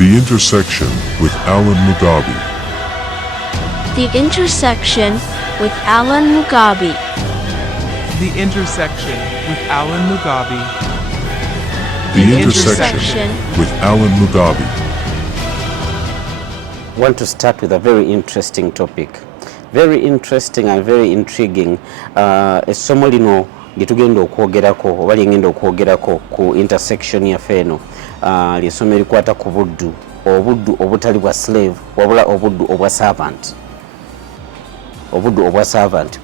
The Intersection with Alan Mugabe. The Intersection with Alan Mugabe. The Intersection with Alan Mugabe. The Intersection with Alan Mugabe. I want to start with a very interesting topic. Very interesting and very intriguing. Essomo lino lyetugenda okwogerako oba lyengenda okwogerako ku intersection yaffe eno. Lyessomo erikwata ku buddu obutali bwa slave wabula obuddu obwa servant. Obuddu obwa servant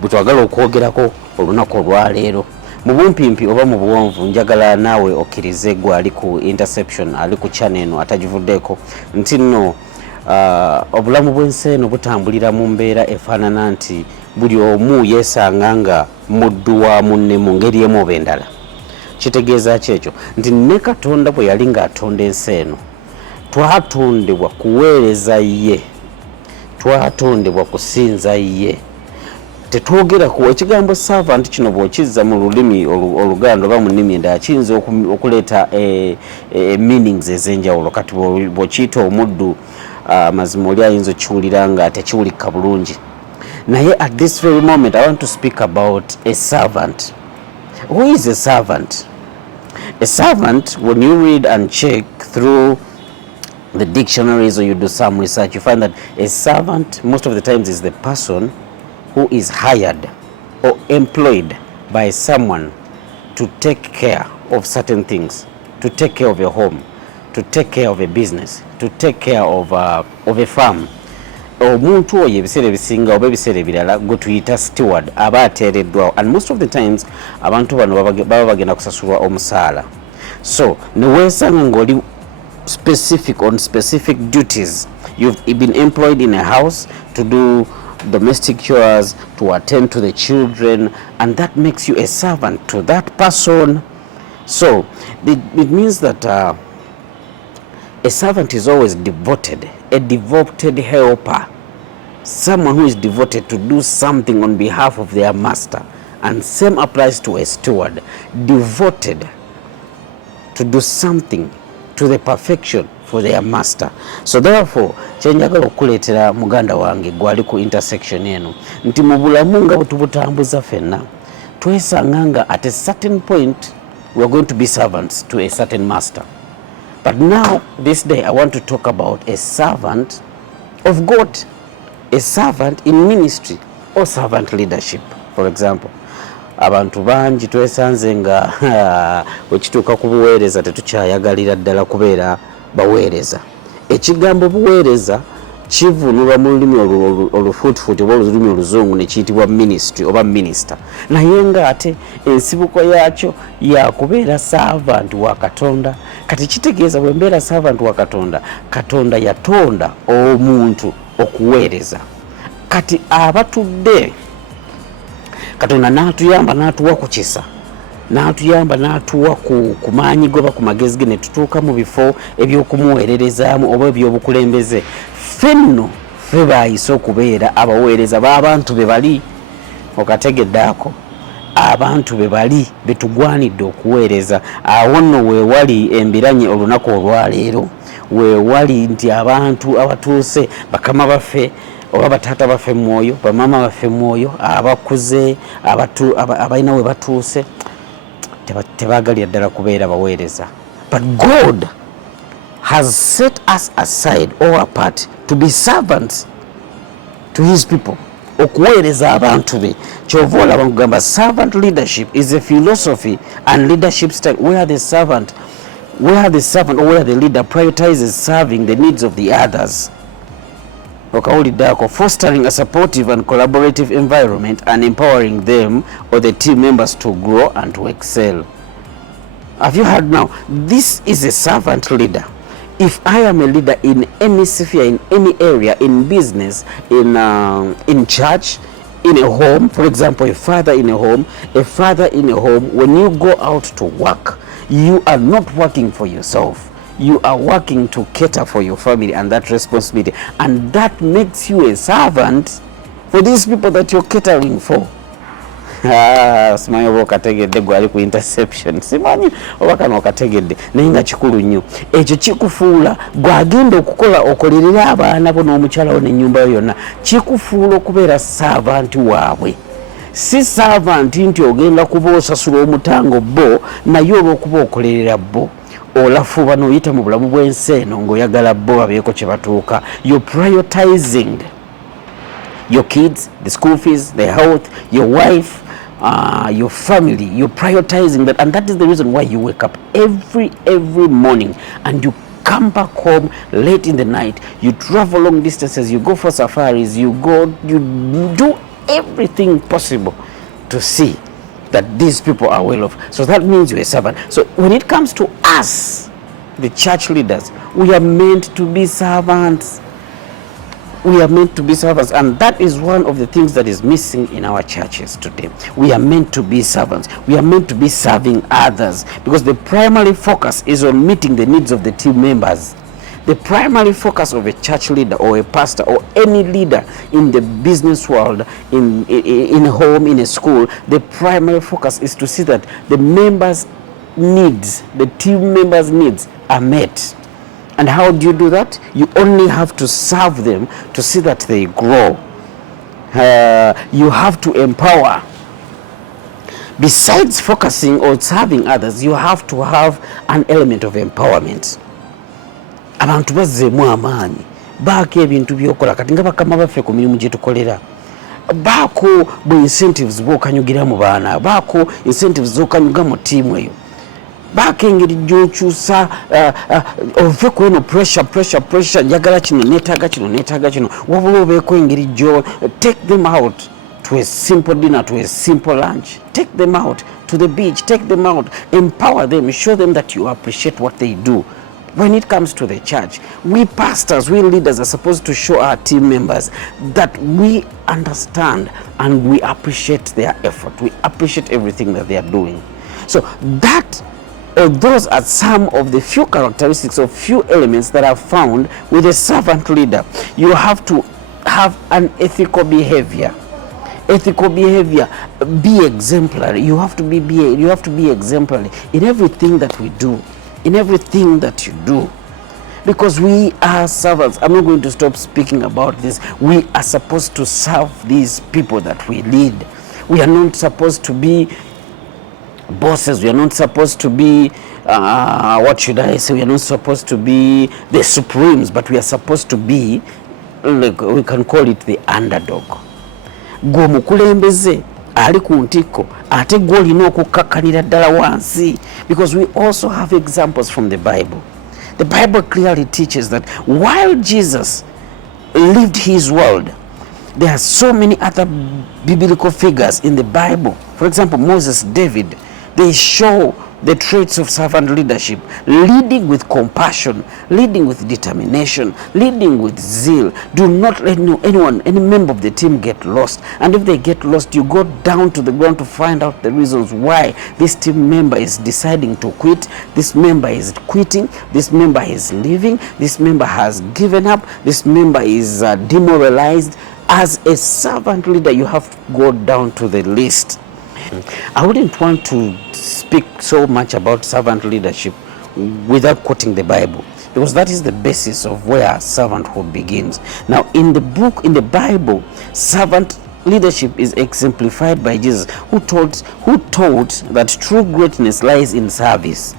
bwetwagala okwogerako olunaku olwaleero. Mu bumpimpi oba mu buwonvu njagala naawe okkirize gwe ali ku interception ali ku channel eno atagivuddeko nti nno obulamu bw'ensi eno butambulira mu mbeera efaanana nti buli omu yeesanga nga muddu wa munne mu ngeri emu oba endala. Kitegeeza ki ekyo? Nti ne Katonda bwe yali ng'atonda ensi eno twatondebwa kuweereza ye, twatondebwa kusinza ye. Tetwogera ku ekigambo servant kino bw'okizza mu lulimi Oluganda oba mu nnimi endala kiyinza okuleeta meanings ez'enjawulo. Kati bw'okiyita omuddu mazima oli ayinza okiwulira nga tekiwulika bulungi. Naye at this very moment I want to speak about a servant. Who is a servant? A servant, when you read and check through the dictionaries or you do some research, you find that a servant most of the times is the person who is hired or employed by someone to take care of certain things, to take care of a home, to take care of a business, to take care of a farm. Omuntu oyo ebiseera ebisinga oba ebiseera ebirala gwe tuyita steward aba ateereddwawo, and most of the times abantu bano baba bagenda kusasulwa omusaala. So neweesanga ng'oli specific on specific duties. You've been employed in a house to do domestic chores, to attend to the children, and that makes you a servant to that person. So it means that a servant is always devoted, a devoted helper, someone who is devoted to do something on behalf of their master. And same applies to a steward, devoted to do something to the perfection for their master. So therefore kyenjagala okuleetera muganda wange gwali ku intersection eno nti mu bulamu nga butubutambuza ffenna twesanga nga at a certain point we are going to be servants to a certain master. But now this day I want to talk about a servant of God, a servant in ministry or servant leadership. For example, abantu bangi twesanze nga wekituuka ku buweereza tetukyayagalira ddala kubeera baweereza. Ekigambo buweereza kivunulwa mu lulimi olufuutifuuti oba olulimi oluzungu ne kiyitibwa ministry oba minister, naye ng'ate ensibuko yaakyo yakubeera servant wa Katonda. Kati kitegeeza bwe mbeera servant wa Katonda, Katonda yatonda omuntu okuweereza. Kati abatudde Katonda n'atuyamba n'atuwa ku kisa, n'atuyamba n'atuwa ku maanyi goba ku magezi ge ne tutuuka mu bifo eby'okumuweererezaamu oba eby'obukulembeze. Fenno ffe baayise okubeera abaweereza b'abantu be bali. Okategeddeako abantu be bali betugwanidde okuweereza. Awo nno weewali embiranye olunaku olwaleero, weewali nti abantu abatuuse bakama baffe oba bataata baffe mwoyo, bamama baffe mwoyo, abakuze abalina we batuuse tebaagalira ddala kubeera baweereza. But God has set us aside or apart to be servants to his people, okuweereza abantu be. Kyova olaba nkugamba servant leadership is a philosophy and leadership style where the servant or where the leader prioritizes serving the needs of the others. Okawuliddeako, fostering a supportive and collaborative environment and empowering them or the team members to grow and to excel. Have you heard now? This is a servant leader. If I am a leader in any sphere, in any area, in business, in church, in a home, for example, a father in a home, when you go out to work, you are not working for yourself. You are working to cater for your family and that responsibility. And that makes you a servant for these people that you're catering for. simanyi oba okategedde gwali ku interception, simanyi oba kano okategedde, naye nga kikulu nnyo. Ekyo kikufuula gwagenda okukola okolerera abaana bo n'omukyala wo n'ennyumba yo yonna, kikufuula okubeera saavanti waabwe. Si saavanti nti ogenda kuba osasula omutango bo, naye olw'okuba okolerera bo olafuuba n'oyita mu bulamu bw'ensi eno ng'oyagala bo babeeko kye batuuka. You're prioritizing your kids, the school fees, the health, your wife, your family. You're prioritizing that, and that is the reason why you wake up every morning and you come back home late in the night. You travel long distances, you go for safaris, you do everything possible to see that these people are well off. So that means you're a servant. So when it comes to us, the church leaders, we are meant to be servants. We are meant to be servants, and that is one of the things that is missing in our churches today. We are meant to be servants. We are meant to be serving others, because the primary focus is on meeting the needs of the team members. The primary focus of a church leader or a pastor or any leader in the business world, in a home, in a school, the primary focus is to see that the members' needs, the team members' needs are met. And how do you do that? You only have to serve them to see that they grow. You have to empower. Besides focusing on serving others, you have to have an element of empowerment. Abantu bazzeemu amaanyi, baako ebintu byokola kati nga bakama baffe ku mirimu gye tukolera, baako bwe incentives bw'okanyugira mu baana, baako incentives z'okanyuga mu tiimu eyo, baako engeri gy'okyusa ove ku eno pressure njagala kino neetaaga kino wabula obeeko engeri gyo take them out to a simple dinner, to a simple lunch, take them out to the beach, take them out, empower them, show them that you appreciate what they do. When it comes to the church, we pastors, we leaders are supposed to show our team members that we understand and we appreciate their effort. We appreciate everything that they are doing. So that, those are some of the few characteristics or few elements that are found with a servant leader. You have to have an ethical behavior. Ethical behavior, be exemplary. You have to be exemplary in everything that we do. In everything that you do, because we are servants. I'm not going to stop speaking about this. We are supposed to serve these people that we lead. We are not supposed to be bosses. We are not supposed to be what should I say, we are not supposed to be the supremes, but we are supposed to be, like, we can call it the underdog. Gwe mukulembeze ali ku ntiko ate gwe olina okukakkanira ddala wansi, because we also have examples from the Bible. The Bible clearly teaches that while Jesus lived his world, there are so many other biblical figures in the Bible. For example, Moses, David, they show the traits of servant leadership: leading with compassion, leading with determination, leading with zeal. Do not let any member of the team get lost. And if they get lost, you go down to the ground to find out the reasons why this team member is deciding to quit, this member is quitting, this member is leaving, this member has given up, this member is demoralized. As a servant leader, you have to go down to the list. I wouldn't want to speak so much about servant leadership without quoting the Bible, because that is the basis of where servanthood begins. Now, in the Bible, servant leadership is exemplified by Jesus, who taught that true greatness lies in service.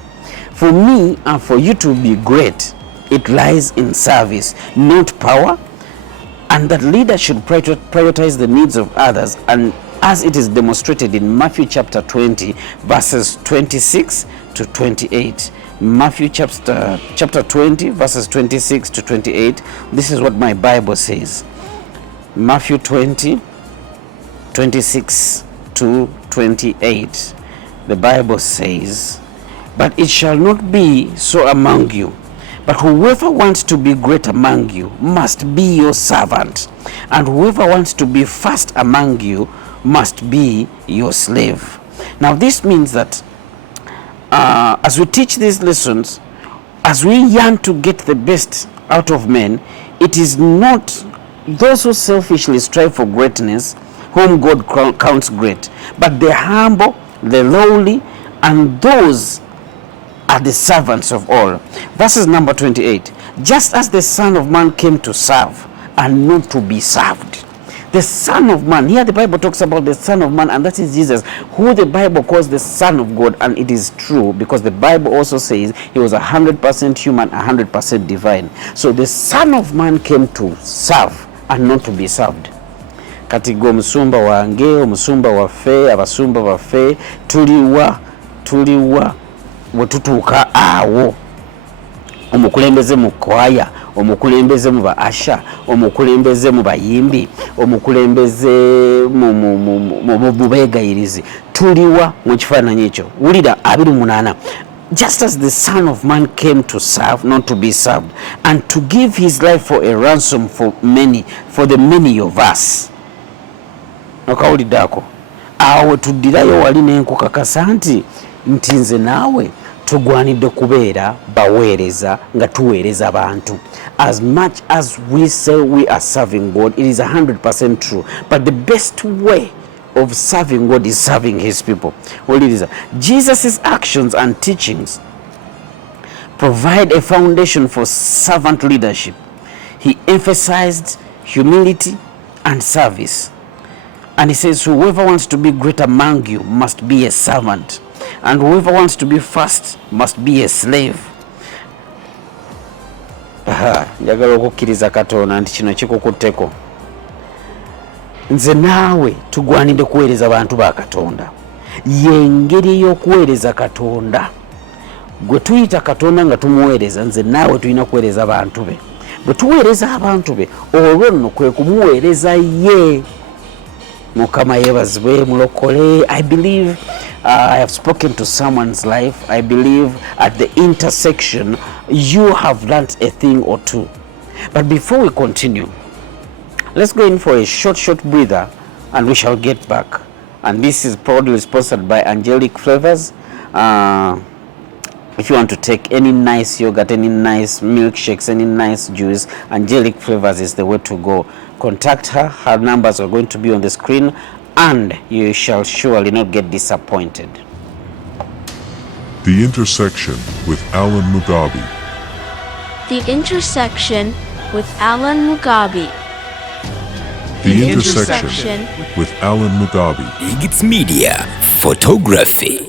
For me and for you to be great, it lies in service, not power, and that leaders should prioritize the needs of others, and as it is demonstrated in Matthew chapter 20, verses 26 to 28. Matthew chapter 20, verses 26 to 28. This is what my Bible says. Matthew 20, 26 to 28. The Bible says, "But it shall not be so among you, but whoever wants to be great among you must be your servant, and whoever wants to be first among you must be your slave." Now this means that as we teach these lessons, as we yearn to get the best out of men, it is not those who selfishly strive for greatness whom God counts great. But the humble, the lowly, and those are the servants of all. Verses number 28. Just as the Son of Man came to serve and not to be served. The Son of Man, here the Bible talks about the Son of Man, and that is Jesus, who the Bible calls the Son of God, and it is true because the Bible also says he was 100% human, 100% divine. So the Son of Man came to serve and not to be served. Kati gwe omusumba wange, omusumba waffe, abasumba baffe, tuliwa wetutuuka awo. Omukulembeze mu kwaya, omukulembeze mu ba asha, omukulembeze mu bayimbi, omukulembeze mu beegayirizi, tuliwa mu kifaananyi ekyo. Wulira 28. Just as the Son of Man came to serve, not to be served, and to give his life for a ransom for the many of us. Okawuliddako awo tuddirayo wali n'enkukakasa nti nze naawe tugwanidde kubeera baweereza nga tuweereza bantu. As much as we say we are serving God, it is 100% true, but the best way of serving God is serving his people. Jesus' actions and teachings provide a foundation for servant leadership. He emphasized humility and service. And he says, whoever wants to be great among you must be a servant. And whoever wants to be first must be a slave. Njagala okukkiriza Katonda nti kino kikukutteko. Nze naawe tugwanidde kuweereza abantu ba Katonda. Y'engeri y'okuweereza Katonda. Gwe tuyita Katonda nga tumuweereza, nze naawe tulina kuweereza abantu be. Bwe tuweereza abantu be, olwo nno kwe kumuweereza ye. Mukama yebazibwe mulokole. I believe I have spoken to someone's life. I believe at the intersection you have learnt a thing or two. But before we continue, let's go in for a short breather and we shall get back. And this is proudly sponsored by Angelic Flavors. If you want to take any nice yogurt, any nice milkshakes, any nice juice, Angelic Flavors is the way to go. Contact her. Her numbers are going to be on the screen and you shall surely not get disappointed. The Intersection with Alan Mugabe. The Intersection with Alan Mugabe. The Intersection with Alan Mugabe. Igits Media Photography.